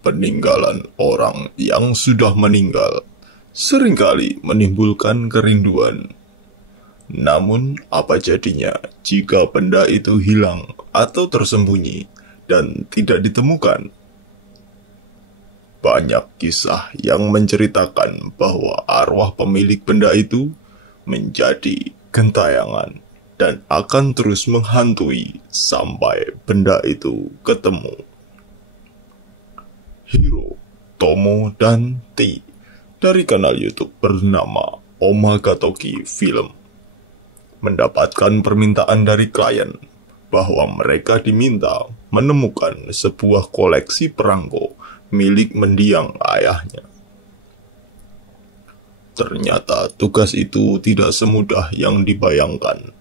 peninggalan orang yang sudah meninggal seringkali menimbulkan kerinduan. Namun, apa jadinya jika benda itu hilang atau tersembunyi dan tidak ditemukan? Banyak kisah yang menceritakan bahwa arwah pemilik benda itu menjadi gentayangan dan akan terus menghantui sampai benda itu ketemu. Hiro, Tomo, dan T dari kanal YouTube bernama Omagatoki Film mendapatkan permintaan dari klien bahwa mereka diminta menemukan sebuah koleksi perangko milik mendiang ayahnya. Ternyata tugas itu tidak semudah yang dibayangkan.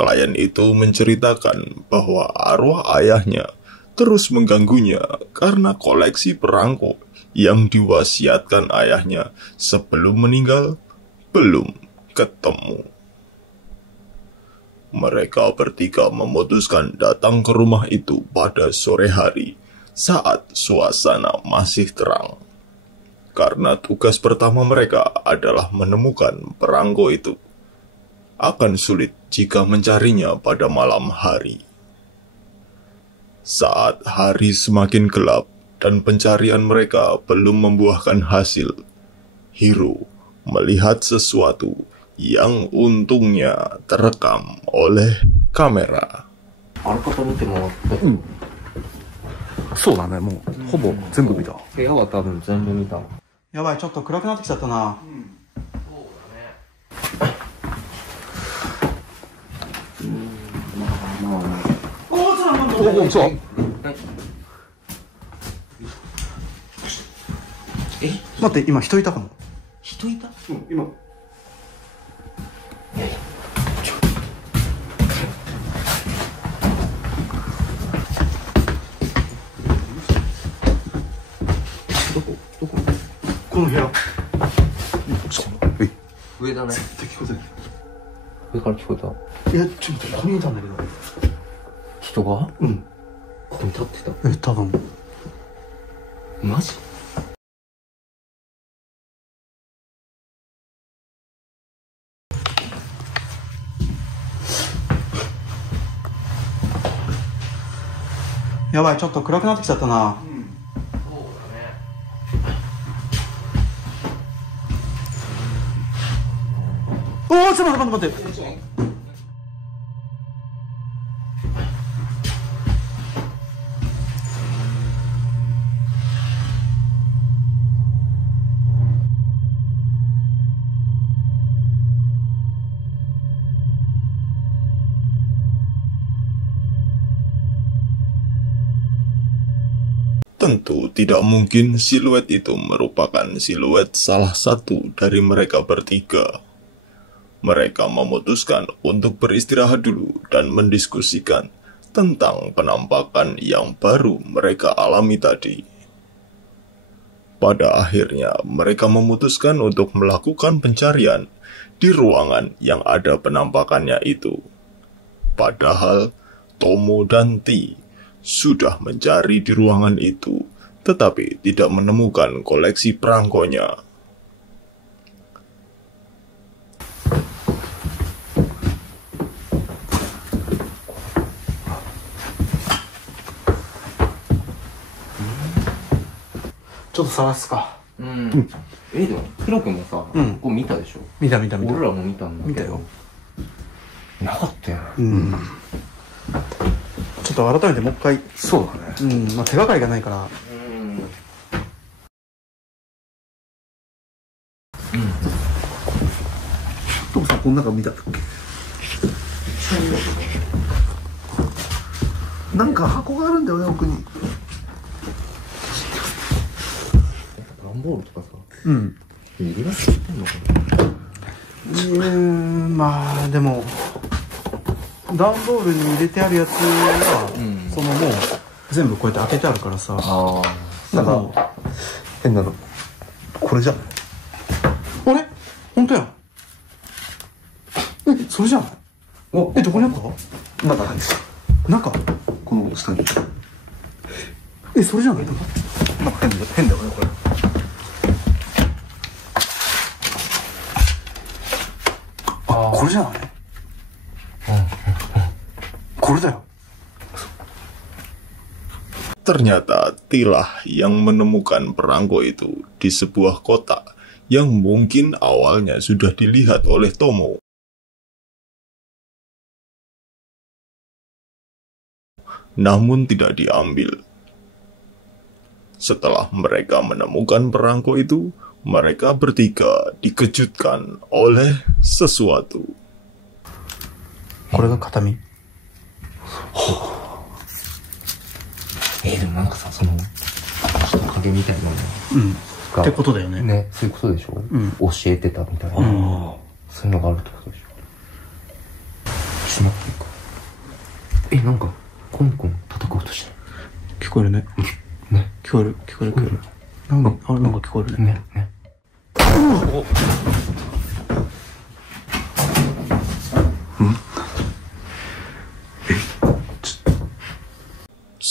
Klien itu menceritakan bahwa arwah ayahnya terus mengganggunya karena koleksi perangko yang diwasiatkan ayahnya sebelum meninggal belum ketemu. Mereka bertiga memutuskan datang ke rumah itu pada sore hari saat suasana masih terang. Karena tugas pertama mereka adalah menemukan perangko itu. Akan sulit jika mencarinya pada malam hari. Saat hari semakin gelap dan pencarian mereka belum membuahkan hasil, Hiro melihat sesuatu yang untungnya terekam oleh kamera. あらかた見てもらって、そうだね、もうほぼ全部見た。部屋は多分全部見た。やばい、ちょっと暗くなってきちゃったな。おお、そう。待って、今人いたかも。人いた？今。この部屋。上だね。絶対聞こえてない。上から聞こえた。いや、ちょっと待って、ここにいたんだけど。人が？うん。ここに立ってた。多分。マジ？やばい、ちょっと暗くなってきちゃったな。おお、ちょっと待って。Tentu tidak mungkin siluet itu merupakan siluet salah satu dari mereka bertiga. Mereka memutuskan untuk beristirahat dulu dan mendiskusikan tentang penampakan yang baru mereka alami tadi. Pada akhirnya, mereka memutuskan untuk melakukan pencarian di ruangan yang ada penampakannya itu. Padahal, Tomo dan T sudah mencari di ruangan itu, tetapi tidak menemukan koleksi perangkonya. Coba salah ska. でも黒くもさ、ここ見たでしょ。見た見た見た。俺らも見たんだけど。見たよ。なかったよ。ちょっと改めてもう一回。そうだね。まあ手がかりがないから。トムさんこの中見たっけ？なんか箱があるんだよね、奥に。段ボールとかさ。入れがついてんのかな。まあでも段ボールに入れてあるやつは、そのもう全部こうやって開けてあるからさ。なんか変なの。これじゃない？あれ？本当や。それじゃない？どこにあった？中ないです。中？この下に。それじゃないの？なんか変だよねこれ。あ、これじゃない？これだよ。Ternyata Tilah yang menemukan perangko itu di sebuah kota yang mungkin awalnya sudah dilihat oleh Tomo. Namun tidak diambil. Setelah mereka menemukan perangko itu, mereka bertiga dikejutkan oleh sesuatu. これが形見。でもなんかさ、その人影みたいなのがってことだよね。ね、そういうことでしょ。教えてたみたいな。そういうのがあるってことでしょ。ちょっと待っていいか。なんかコンコン叩く音してる。聞こえるね。ね、聞こえる聞こえる聞こえる。なんか聞こえるね。ねね。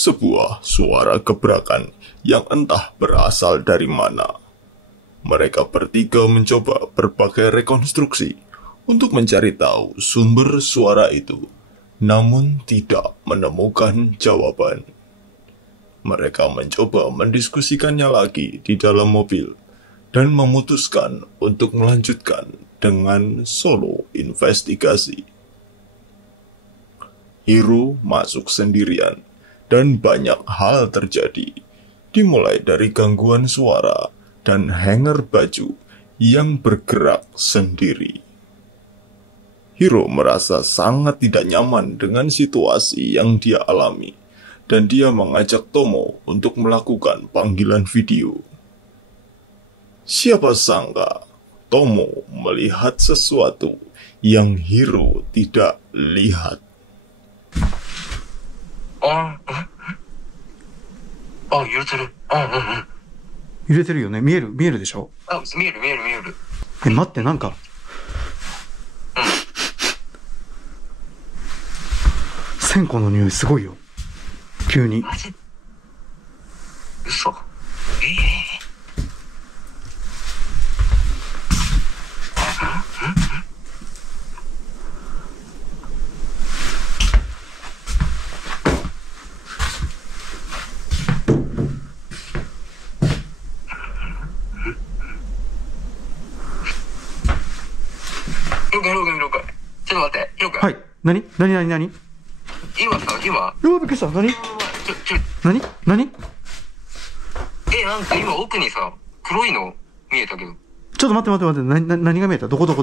Sebuah suara gebrakan yang entah berasal dari mana. Mereka bertiga mencoba berbagai rekonstruksi untuk mencari tahu sumber suara itu, namun tidak menemukan jawaban. Mereka mencoba mendiskusikannya lagi di dalam mobil dan memutuskan untuk melanjutkan dengan solo investigasi. Hiro masuk sendirian dan banyak hal terjadi, dimulai dari gangguan suara dan hanger baju yang bergerak sendiri. Hiro merasa sangat tidak nyaman dengan situasi yang dia alami, dan dia mengajak Tomo untuk melakukan panggilan video. Siapa sangka Tomo melihat sesuatu yang Hiro tidak lihat. 揺れてる。揺れてるよね。見えるでしょ。見える。待って、なんか線香の匂いすごいよ。急に。マジ？嘘。ちょっと待って、ヒロ君。はい。何今。うわ、びっくりした。何なんか今奥にさ、黒いの見えたけど。ちょっと待って。何が見えた？どこ？奥の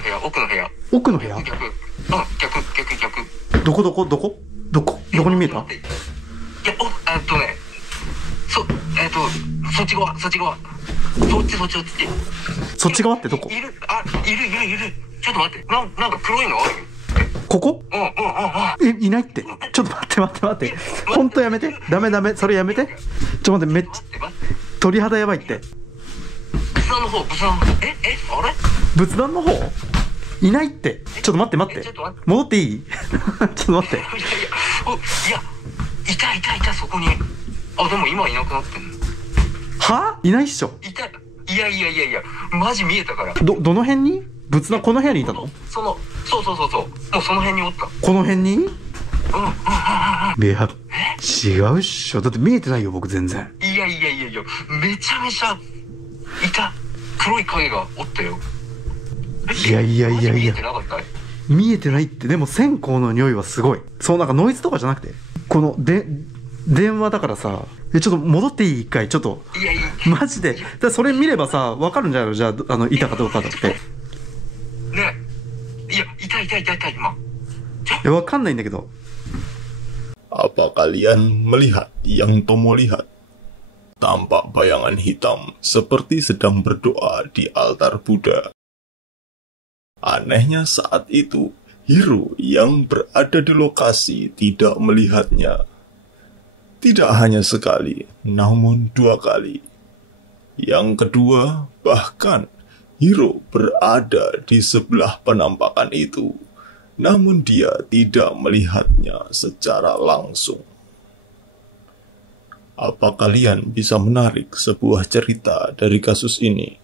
部屋。奥の部屋？逆。どこに見えた？いや、そっち側。そっち。そっち側ってどこ？いる。ちょっと待って。なんか黒いのあるよ。ここ？いないって。ちょっと待って。ほんとやめて。ダメ。それやめて。ちょっと待って、めっちゃ鳥肌やばいって。仏壇の方。あれ？仏壇の方？いないって。ちょっと待って。戻っていい？ちょっと待って。いや、いた、そこに。でも今いなくなってんの。はいないっしょ。いや、マジ見えたから。どの辺に？仏壇この部屋にいたの？そう。もうその辺におった。この辺に？いや、違うっしょ。だって見えてないよ、僕全然。いや、めちゃめちゃいた。黒い影がおったよ。いや。見えてなかった？見えてないって。でも線香の匂いはすごい。そう、なんかノイズとかじゃなくて、この電話だからさ。ちょっと戻っていい？一回ちょっと。いや。マジで。それ見ればさ、わかるんじゃないの？じゃあ、いたかどうかだって。ね。いや、いた今。いや、わかんないんだけど。Apa kalian melihat yang Tomo lihat? Tampak bayangan hitam seperti sedang berdoa di altar Buddha. Anehnya saat itu, Hiro yang berada di lokasi tidak melihatnya. Tidak hanya sekali, namun 2 kali. Yang kedua, bahkan Hiro berada di sebelah penampakan itu, namun dia tidak melihatnya secara langsung. Apa kalian bisa menarik sebuah cerita dari kasus ini?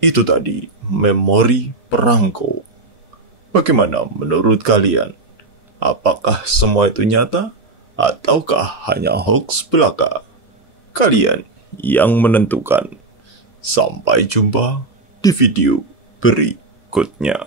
Itu tadi memori perangko. Bagaimana menurut kalian? Apakah semua itu nyata? Ataukah hanya hoax belaka? Kalian yang menentukan. Sampai jumpa di video berikutnya.